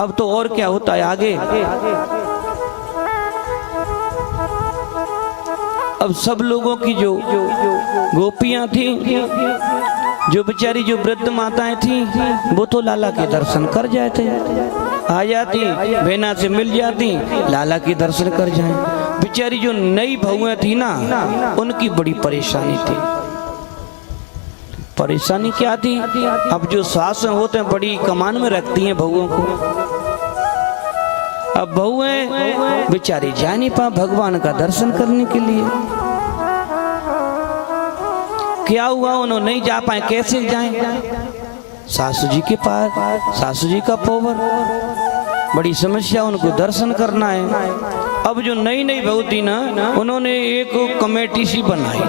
अब तो और क्या होता है आगे। अब सब लोगों की जो गोपियां थी, जो बेचारी जो वृद्ध माताएं थी, वो तो लाला के दर्शन कर जाते, आ जाती बहना से मिल जाती, लाला के दर्शन कर जाए। बेचारी जो नई बहुएं थी ना, उनकी बड़ी परेशानी थी। परेशानी क्या थी? अब जो सास होते हैं बड़ी कमान में रखती हैं बहुओं को। अब बहुएं बेचारी जा नहीं पा भगवान का दर्शन करने के लिए। क्या हुआ, उन्होंने नहीं जा पाए, कैसे जाएं? सासू जी के पास, सासू जी का पोवर, बड़ी समस्या, उनको दर्शन करना है। अब जो नई नई बहू थी ना, उन्होंने एक कमेटी सी बनाई,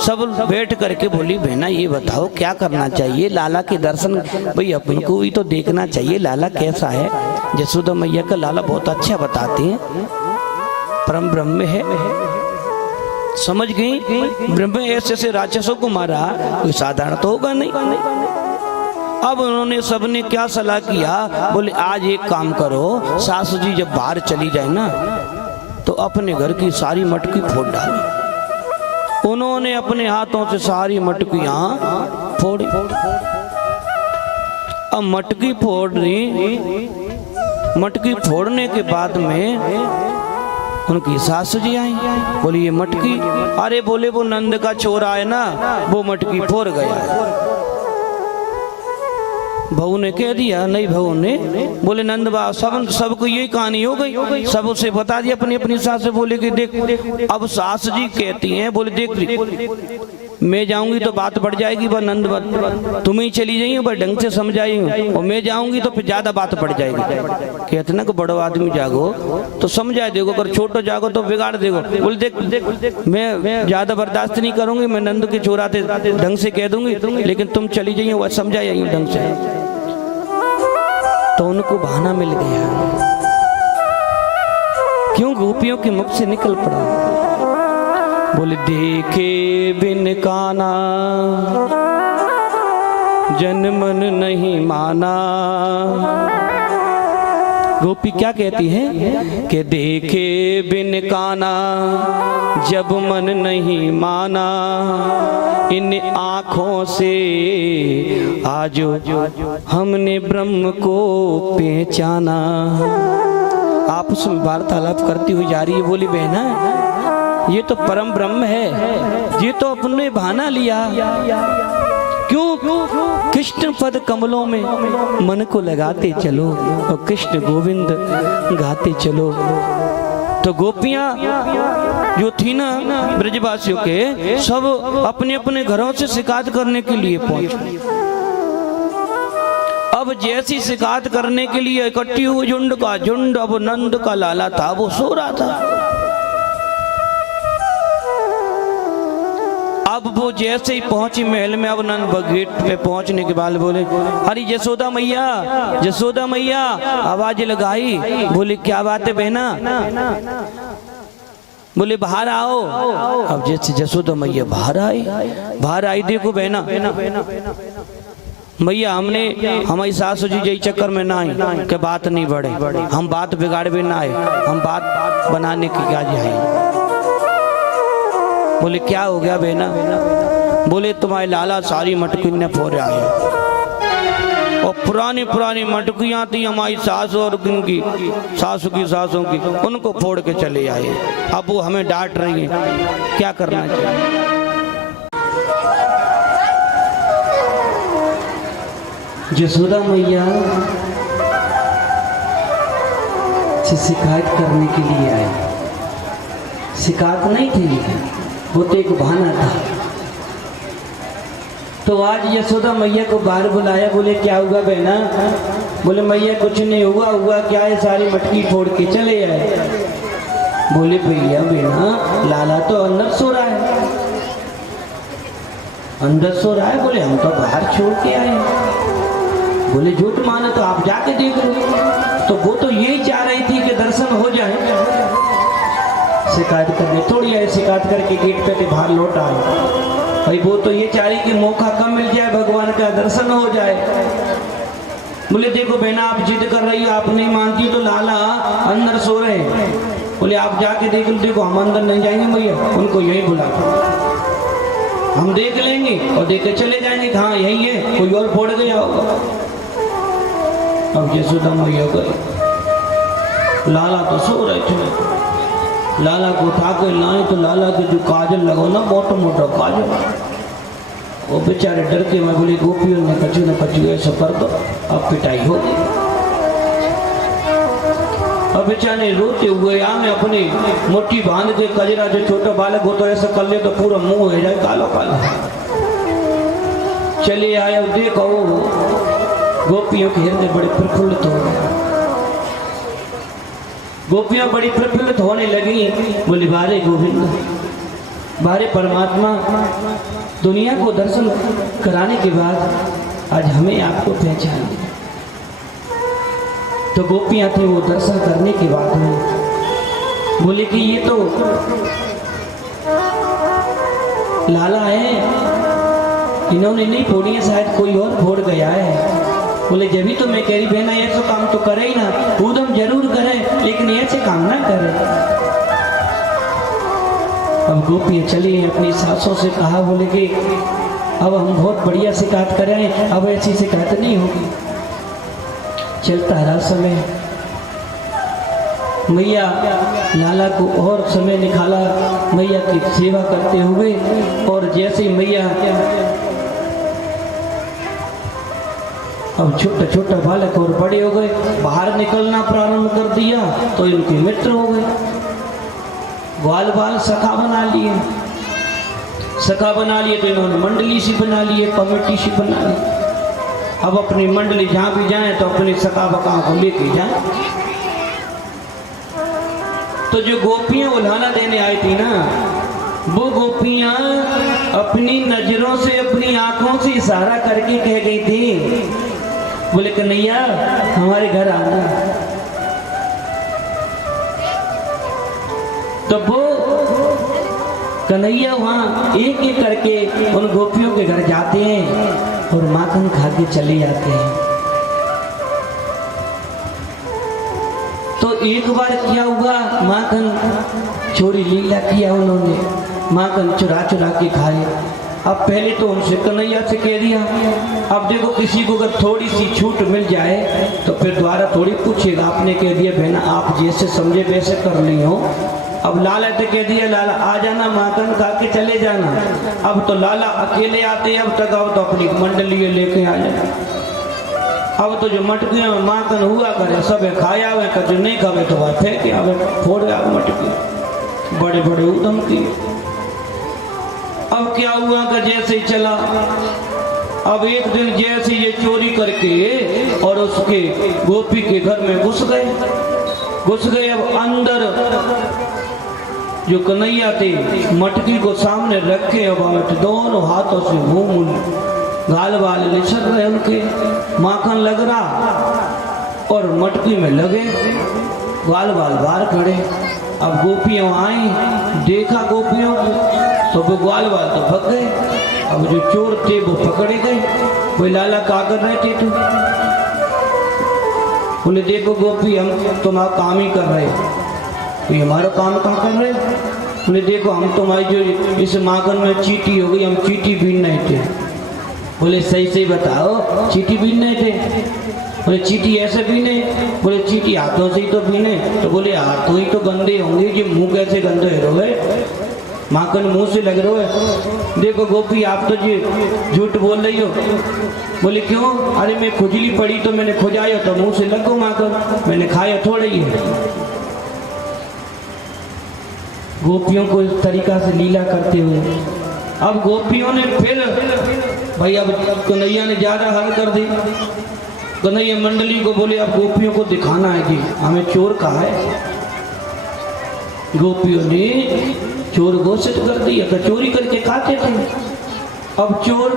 सब बैठ करके बोली बहना ये बताओ क्या करना चाहिए, लाला के दर्शन भाई अपन को भी तो देखना चाहिए, लाला कैसा है। यशोदा मैया का लाला बहुत अच्छा बताते हैं, परम ब्रह्म है, समझ गई। ब्रह्म ऐसे ऐसे राक्षसों को मारा, कोई साधारण तो होगा नहीं। अब उन्होंने सबने क्या सलाह किया, बोले आज एक काम करो, सासू जी जब बाहर चली जाए ना, तो अपने घर की सारी मटकी फोड़ डाली। उन्होंने अपने हाथों से सारी मटकियां फोड़ी। अब मटकी फोड़ने के बाद में उनकी सासू जी आई, बोली ये मटकी, अरे बोले वो नंद का छोरा है ना, वो मटकी फोड़ गया है। बहू ने कह दिया, नहीं बहू ने, बोले नंद बाबा सबको यही कहानी हो गई, सब उसे बता दिया अपनी अपनी सास से। बोले कि देख, अब सास जी कहती हैं, बोले देख मैं जाऊंगी तो बात बढ़ जाएगी, वह नंद तुम ही चली जाइए, बस ढंग से समझाई, और मैं जाऊंगी तो फिर ज्यादा बात बढ़ जाएगी। कहते ना कि बड़ो आदमी जागो तो समझा देगो, अगर छोटो जागो तो बिगाड़ देगो। बोले देख मैं ज्यादा बर्दाश्त नहीं करूंगी, मैं नंद के छोरा थे ढंग से कह दूंगी, लेकिन तुम चली जाइए, वह समझाइए ढंग से। तो उनको बहाना मिल गया, क्यों गोपियों के मुख से निकल पड़ा। बोले देखे बिन काना जन मन नहीं माना। गोपी क्या कहती है कि देखे बिन काना जब मन नहीं माना, इन आँखों से आज हमने ब्रह्म को पहचाना। आपस में वार्तालाप करती हुई जा रही है। बोली बहना ये तो परम ब्रह्म है, ये तो अपने बहाना लिया, क्यों कृष्ण पद कमलों में मन को लगाते चलो और कृष्ण गोविंद गाते चलो। तो गोपियां जो थी ना ब्रजवासियों के, सब अपने अपने घरों से शिकायत करने के लिए पहुंची। अब जैसी शिकायत करने के लिए इकट्ठी हुई झुंड का झुंड, अब नंद का लाला था, वो सो रहा था। अब वो जैसे ही पहुंची महल में, अब नंद गेट पे पहुंचने के बाद बोले अरे यशोदा मैया, यशोदा मैया, आवाज लगाई। बोले क्या बात है बहना? बोले बाहर आओ। अब जैसे यशोदा मैया बाहर आई, देखो बहना भैया, हमने हमारी सासू जी यही चक्कर में ना आई कि बात नहीं बढ़े, हम बात बिगाड़ भी ना आए, हम बात बनाने की क्या जाए। बोले क्या हो गया बहना? बोले तुम्हारे लाला सारी मटकियां फोड़ आए, और पुरानी पुरानी मटकियां थी हमारी सास और उनकी सासू की सासों की, उनको फोड़ के चले आए। अब वो हमें डांट रही है, क्या करना चाहिए? यशोदा मैया से शिकायत करने के लिए आए। शिकायत नहीं थी, वो तो एक बहाना था। तो आज यशोदा मैया को बाहर बुलाया। बोले क्या हुआ बहना? बोले मैया कुछ नहीं हुआ, हुआ क्या है, सारी मटकी फोड़ के चले आए। बोले भैया बहना, लाला तो अंदर सो रहा है, अंदर सो रहा है। बोले हम तो बाहर छोड़ के आए। बोले झूठ माने तो आप जाके देख लो। तो वो तो यही चाह रही थी कि दर्शन हो जाए। शिकायत करने थोड़ी आई, शिकायत करके गेट पे बाहर लौट आए। भाई वो तो ये चाह रही कि मौका कम मिल जाए, भगवान का दर्शन हो जाए। बोले देखो बहना आप जिद कर रही हो, आप नहीं मानती तो लाला अंदर सो रहे हैं। बोले आप जाके देख लो। देखो हम अंदर नहीं जाएंगे भैया, उनको यही बुला हम देख लेंगे और देख के चले जाएंगे। हाँ यही है, कोई और फोड़ गया होगा। अब यशोदा मैया गई, लाला तो सो रहे थे। लाला को उठा के लाए तो लाला के जो काजल लगो ना, मोटा मोटा काजल, वो बेचारे डर के मैं बोली गोपियों ने कचू न कचू ऐसा कर दो, अब पिटाई हो गई। अब बेचारे रोते हुए आमे अपनी मोटी बांध के कजरा, जो छोटा बालक हो तो ऐसा कर ले तो पूरा मुंह हो जाए काला काला। चले आए, अब देखो गोपियों के हृदय बड़े प्रफुल्लित हो गए। गोपियां बड़ी प्रफुल्लित होने लगी। बोली बारे गोविंद, बारे परमात्मा, दुनिया को दर्शन कराने के बाद आज हमें आपको पहचान लिया। तो गोपियां थी, वो दर्शन करने के बाद में बोले कि ये तो लाला है, इन्होंने नहीं फोड़ी है, शायद कोई और फोड़ गया है। बोले जब भी तो मैं कह रही बहना ऐसा काम तो करे ही ना, उदम जरूर करे लेकिन ऐसे काम ना करे। अब गोपियां चली अपनी सासों से कहा, बोले कि अब हम बहुत बढ़िया शिकायत कर रहे हैं, अब ऐसी शिकायत नहीं होगी। चलता रहा समय, मैया लाला को और समय निकाला मैया की सेवा करते हुए। और जैसे मैया अब छोटा छोटा बालक और बड़े हो गए, बाहर निकलना प्रारंभ कर दिया तो इनके मित्र हो गए। ग्वाल बाल सखा बना लिए, सखा बना लिए तो इन्होंने मंडली सी बना ली, कमेटी सी बना ली। अब अपनी मंडली जहाँ भी जाए तो अपनी सखा बका को लेके जाए। तो जो गोपियां उल्हाना देने आई थी ना, वो गोपियां अपनी नजरों से अपनी आंखों से इशारा करके कह गई थी, बोले कन्हैया हमारे घर आना। तो वो कन्हैया वहां एक एक करके उन गोपियों के घर जाते हैं और माखन खा के चले जाते हैं। तो एक बार क्या हुआ, माखन चोरी लीला किया उन्होंने, माखन चुरा चुरा के खाए। अब पहले तो उनसे कन्हैया से कह दिया, अब देखो किसी को अगर थोड़ी सी छूट मिल जाए तो फिर दोबारा थोड़ी पूछेगा। आपने कह दिया बहना आप जैसे समझे वैसे कर ली हो। अब लाला ने कह दिया लाला आ जाना, माखन खा के चले जाना। अब तो लाला अकेले आते, अब तक अब तो अपनी मंडली लेके आ जाए। अब तो जो मटकियों में माखन हुआ करे सब खाया हुए, जो नहीं खावे तो वह फेंके आवे, फोड़े आवे मटकी, बड़े बड़े उदम किए। अब क्या हुआ कि जैसे चला, अब एक दिन जैसे ये चोरी करके और उसके गोपी के घर में घुस गए। अब अंदर जो कन्हैया थे मटकी को सामने रखे, अब दोनों हाथों से मुंह गाल वाल लिचर रहे, उनके माखन लग रहा और मटकी में लगे, गाल वाल बाहर खड़े। अब गोपियों आई, देखा गोपियों तो वो ग्वाल वाल तो भग गए। अब जो चोर थे वो पकड़े गए। बोले लाला क्या कर रहे थे तुम? बोले देखो गोपी हम तुम्हारा काम ही कर रहे, तो हमारा काम कहाँ कर रहे? बोले देखो हम तुम्हारी जो इस माखन में चीटी हो गई, हम चीटी बीन नहीं थे। बोले सही सही बताओ चीटी बीन नहीं थे? बोले चीटी ऐसे बीने? बोले चीटी हाथों से ही तो बीने। तो बोले हाथों ही तो गंदे होंगे, जो मुंह कैसे गंदे हो गए, माखन मुंह से लग रहा है। देखो गोपी आप तो जी झूठ बोल रही हो। बोले क्यों? अरे मैं खुजली पड़ी तो मैंने खुजाया तो मुंह से लगो माखन, मैंने खाया थोड़ा ही है। गोपियों को इस तरीका से लीला करते हुए अब गोपियों ने फिर भाई अब कन्हैया ने ज्यादा हल कर दी। कन्हैया मंडली को बोले अब गोपियों को दिखाना है कि हमें चोर कहा है। गोपियों ने चोर घोषित कर दिया, तो चोरी करके खाते थे। अब चोर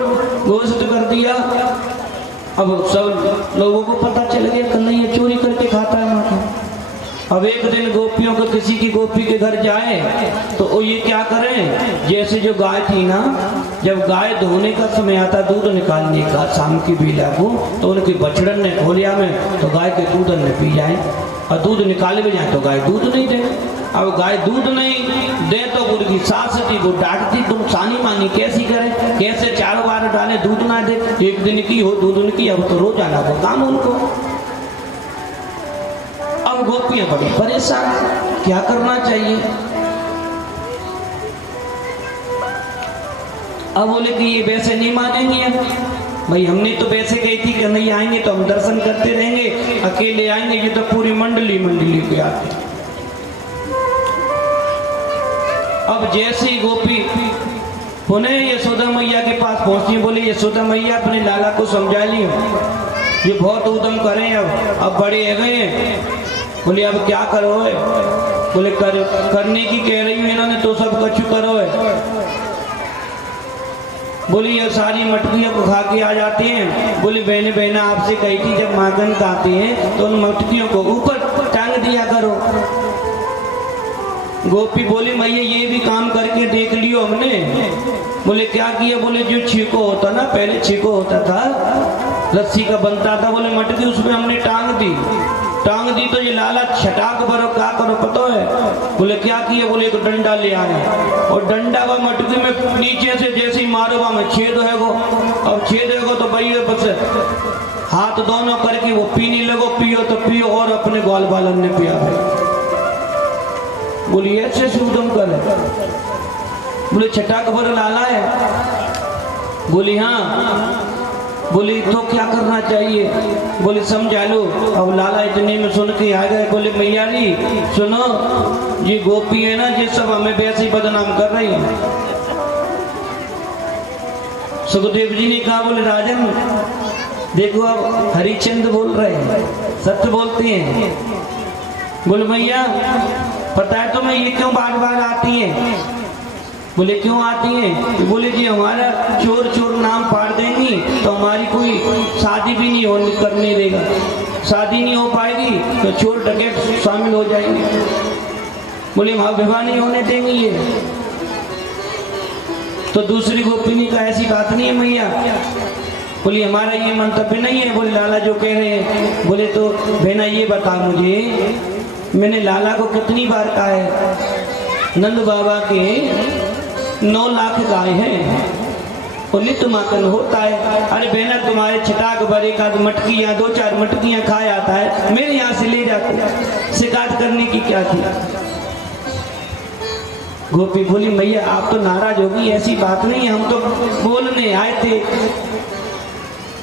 घोषित कर दिया, अब सब लोगों को पता चल गया कन्हैया चोरी करके खाता है माखन। अब एक दिन गोपियों को किसी की गोपी के घर जाए तो वो ये क्या करें, जैसे जो गाय थी ना जब गाय धोने का समय आता दूध निकालने का शाम की बेला को, तो उनके बछड़न ने खोलिया में तो गाय के दूध ने पी जाए और दूध निकाले भी जाए तो गाय दूध नहीं दे। अब गाय दूध नहीं दे तो उनकी सास थी वो डांटती, तुम सानी मानी कैसी करे, कैसे 4 बार डाले दूध ना दे, एक दिन की हो 2 दिन की, अब तो रोजाना को काम उनको। अब गोपियां बड़ी परेशान, क्या करना चाहिए। अब बोले कि ये वैसे नहीं मानेंगे। अब भाई हमने तो वैसे कही थी कि नहीं आएंगे तो हम दर्शन करते रहेंगे, अकेले आएंगे, ये तो पूरी मंडली के आते। अब जैसे ही गोपी पुनः यशोदा मैया के पास पहुंची, बोले यशोदा मैया अपने लाला को समझा लियो, ये बहुत उद्यम करें, अब बड़े हो गए हैं। बोले अब क्या करो है, बोले करने की कह रही हूँ, इन्होंने तो सब कछु करो है। बोली ये सारी मटकियों को खा के आ जाते हैं। बोली बहने बहना आपसे कही थी जब माखन खाते हैं तो उन मटकियों को ऊपर टांग दिया करो। गोपी बोली मैया ये भी काम करके देख लियो हमने। बोले क्या किया, बोले जो छीको होता ना, पहले छीको होता था रस्सी का बनता था, बोले मटकी उसमें हमने टांग दी तो ये लाला छटाक भरो क्या करो पता है। बोले क्या किया, बोले एक डंडा ले आया और डंडा व मटकी में नीचे से जैसे ही मारो वहां में छेद है गो। अब छेद है गो तो भाई बस हाथ दोनों करके वो पीने लगो, पियो तो पियो, और अपने ग्वाल बालन ने पिया भाई। बोली ऐसे शुद्धम कर, बोले छटाक भरो लाला है। बोली हाँ। बोली तो क्या करना चाहिए, बोले समझा लो। अब लाला इतने में सुन के आ गए, बोले मैया जी सुनो, ये गोपी है ना, ये सब हमें वैसे ही बदनाम कर रही है। सुखदेव जी ने कहा, बोले राजन देखो अब हरिश्चंद्र बोल रहे हैं, सत्य बोलते हैं। बोले मैया पता है तुम्हें ये क्यों बार बार आती है। बोले क्यों आती हैं। बोले जी हमारा चोर चोर नाम फाड़ देंगी तो हमारी कोई शादी भी नहीं होने करने देगा, शादी नहीं हो पाएगी तो चोर डकैत शामिल हो जाएंगे। बोले वहां विवाह नहीं होने देंगी ये। तो दूसरी गोपी ने कहा ऐसी बात नहीं है मैया। बोली हमारा ये मंतव्य नहीं है। बोले लाला जो कह रहे हैं। बोले तो बहना ये बता मुझे, मैंने लाला को कितनी बार कहा है नंद बाबा के 9 लाख गाय हैं और नित्य माखन होता है। अरे बहना तुम्हारे छटाक भरे का मटकियां 2-4 मटकियां खा जाता है, मेरे यहाँ से ले जाते, शिकायत करने की क्या थी। गोपी बोली मैया आप तो नाराज होगी, ऐसी बात नहीं, हम तो बोलने आए थे।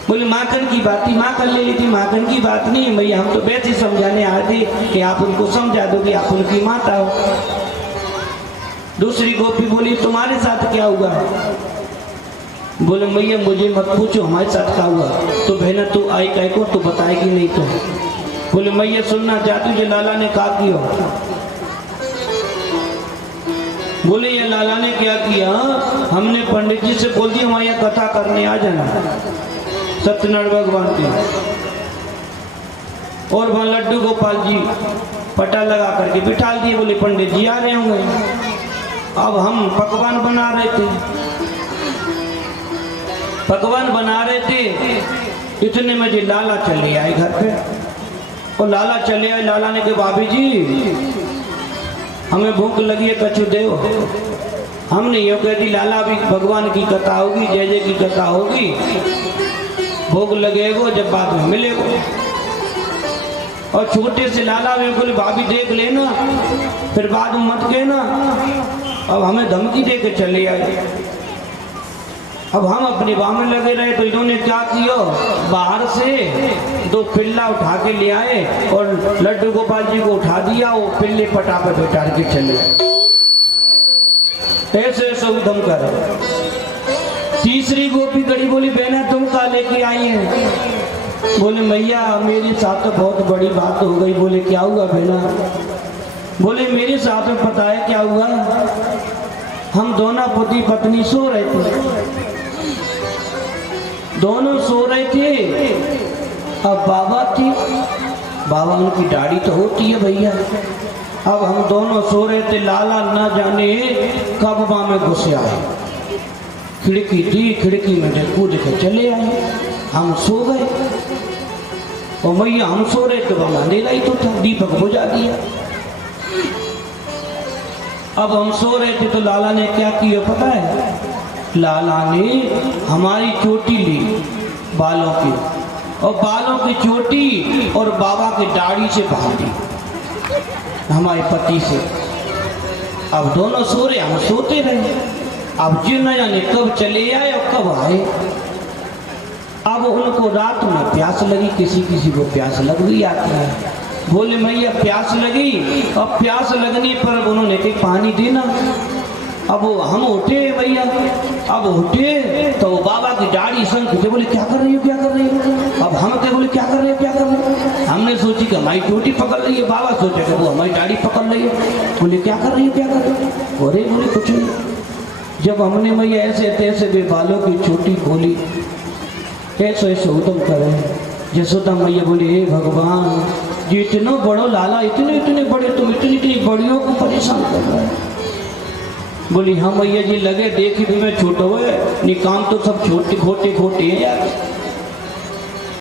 बोले माखन की बात थी, माखन ले ली थी, माखन की बात नहीं है भैया, हम तो वैसे समझाने आए थे कि आप उनको समझा दो कि आप उनकी माता हो। दूसरी गोपी बोली तुम्हारे साथ क्या हुआ। बोले मैया मुझे मत पूछो हमारे साथ क्या हुआ। तो बहना तू आई कह को तू बताएगी नहीं तो। बोले मैया सुनना चाहती हूँ लाला ने क्या किया। बोले ये लाला ने क्या किया, हमने पंडित जी से बोल दिया हमारे यहाँ कथा करने आ जाना सत्यनारायण भगवान की, और वहां लड्डू गोपाल जी पटा लगा करके बिठा दिए। बोले पंडित जी आ रहे होंगे। अब हम पकवान बना रहे थे, इतने में जी लाला चले आए घर पे। और लाला चले आए, लाला ने कहा भाभी जी हमें भूख लगी है कछु देव। हमने ये कह दी लाला भी भगवान की कथा होगी, जय जय की कथा होगी, भोग लगेगो जब बाद में मिलेगो। और छोटे से लाला में बोले भाभी देख लेना फिर बाद में मत कहना। अब हमें धमकी दे के चले आए। अब हम अपनी बाह में लगे रहे तो इन्होंने क्या किया, बाहर से 2 पिल्ला उठा के ले आए और लड्डू गोपाल जी को उठा दिया, वो पिल्ले पटा पे बैठा के चले। ऐसे ऐसे उधम कर। तीसरी गोपी गड़ी बोली बहना तुम क्या लेके आई है। बोले मैया मेरे साथ तो बहुत बड़ी बात हो गई। बोले क्या हुआ बहना। बोले मेरे साथ में पता है क्या हुआ, हम दोनों पति पत्नी सो रहे थे, दोनों सो रहे थे। अब बाबा उनकी दाढ़ी तो होती है भैया। अब हम दोनों सो रहे थे, लाला न जाने कब बाँ में घुस आए। खिड़की थी, खिड़की में कूद के चले आए। हम सो गए और मैया हम सो रहे तो वहां अंधेरा ही तो था, दीपक बुझा दिया। अब हम सो रहे थे तो लाला ने क्या किया पता है? लाला ने हमारी चोटी ली बालों की, और बालों की चोटी और बाबा की दाढ़ी से बांधी हमारे पति से। अब दोनों सो रहे, हम सोते रहे। अब जी न जाने कब चले आए और कब आए। अब उनको रात में प्यास लगी, किसी किसी को प्यास लग भी आती है। बोले मैया प्यास लगी, अब प्यास लगने पर उन्होंने कहा पानी देना। अब हम उठे भैया, अब उठे तो बाबा की दाढ़ी संग थे। बोले क्या कर रही हो, क्या कर रही हो? अब हम थे, बोले क्या कर रहे हो, क्या कर रहे हो? हमने सोची कि हमारी चोटी पकड़ रही है, बाबा सोचे कि वो हमारी दाढ़ी पकड़ रही है। बोले क्या कर रही हो, क्या कर रही हो? अरे बोले कुछ नहीं। जब हमने मैया ऐसे तैसे भी बालों की चोटी खोली, ऐसे ऐसे उदम करे। जसोदा मैया बोली हे भगवान, जी इतना बड़ो लाला, इतने इतने बड़े, तुम इतनी इतनी बड़ियों को परेशान कर रहे हैं। बोली हाँ मैया जी, लगे देखी भी मैं छोटा हुए, नहीं काम तो सब छोटे खोटे खोटे हैं यार।